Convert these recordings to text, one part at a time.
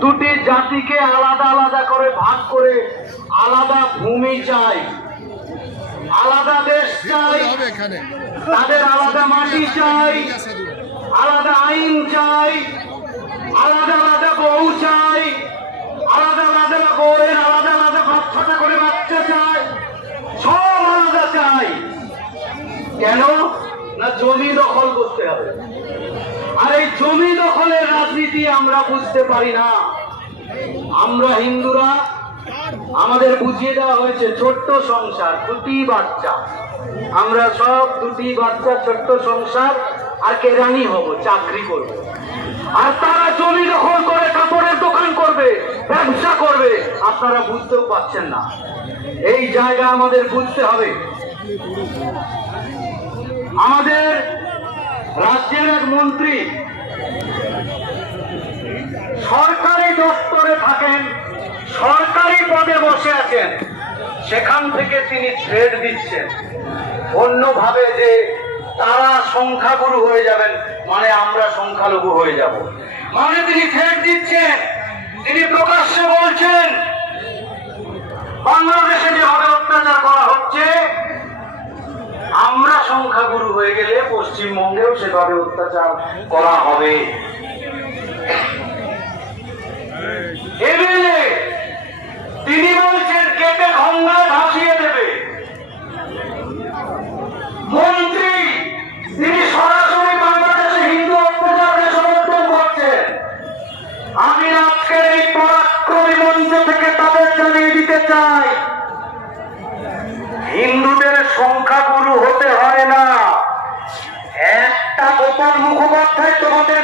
দুটি জাতিকে আলাদা আলাদা করে ভাগ করে আলাদা ভূমি চাই। আলাদা দেশ চাই, তাদের আলাদা মাটি চাই, আলাদা আইন চাই, আলাদা আলাদা বউ চাই, আলাদা আলাদা বউয়ের আলাদা আলাদা বাচ্চাটা করে বাচ্চা চাই, সব আলাদা চাই। কেন? জমি দখল করতে হবে। আর এই জমি দখলের রাজনীতি আমরা বুঝতে পারি না। আমরা হিন্দুরা, আমাদের বুঝিয়ে দেওয়া হয়েছে ছোট্ট সংসার, দুটি বাচ্চা। আমরা সব দুটি বাচ্চা, ছোট্ট সংসার, আর কেরানি হব, চাকরি করব। আর তারা জমি দখল করে কাপড়ের দোকান করবে, ব্যবসা করবে, আপনারা বুঝতেও পাচ্ছেন না। এই জায়গা আমাদের বুঝতে হবে। আমাদের রাজ্যের এক মন্ত্রী সরকারি দপ্তরে থাকেন, সরকারি পদে বসে আছেন। সেখান থেকে তিনি থ্রেড দিচ্ছেন। অন্যভাবে যে তারা সংখ্যাগুরু হয়ে যাবেন মানে আমরা সংখ্যালঘু হয়ে যাব। মানে তিনি থ্রেড দিচ্ছেন। তিনি প্রকাশ্যে বলছেন বাংলাদেশে যেভাবে অত্যাচার করা হচ্ছে আমরা সংখ্যাগুরু হয়ে গেলে সেভাবে অত্যাচার করা হবে। তিনি বলছেন, কেটে গঙ্গায় ভাসিয়ে দেবে। মন্ত্রী, তিনি সরাসরি বাংলাদেশে হিন্দু অত্যাচারকে সমর্থন করছেন। আমি আজকে এই পরাক্রমী মঞ্চ থেকে তাদের জানিয়ে দিতে চাই, হিন্দুদের সংখ্যাগুরু হতে তোমাদের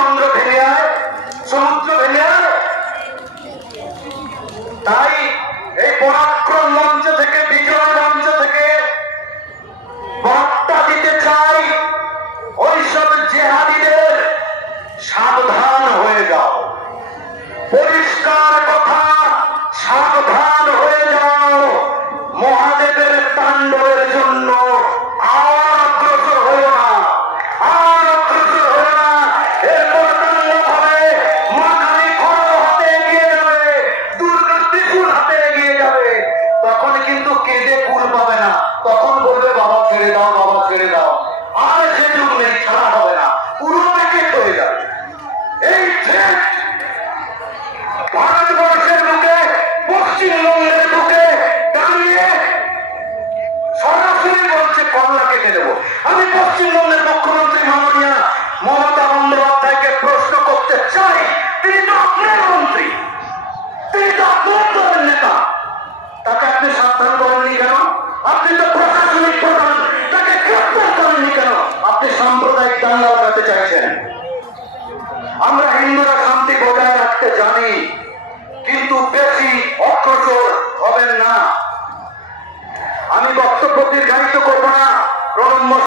চন্দ্র ভেঙে আয় সমুদ্র ভেঙে আয়। তাই কিন্তু বেশি অগ্রসর হবেন না। আমি বক্তব্য দীর্ঘায়িত করব না। প্রণম্য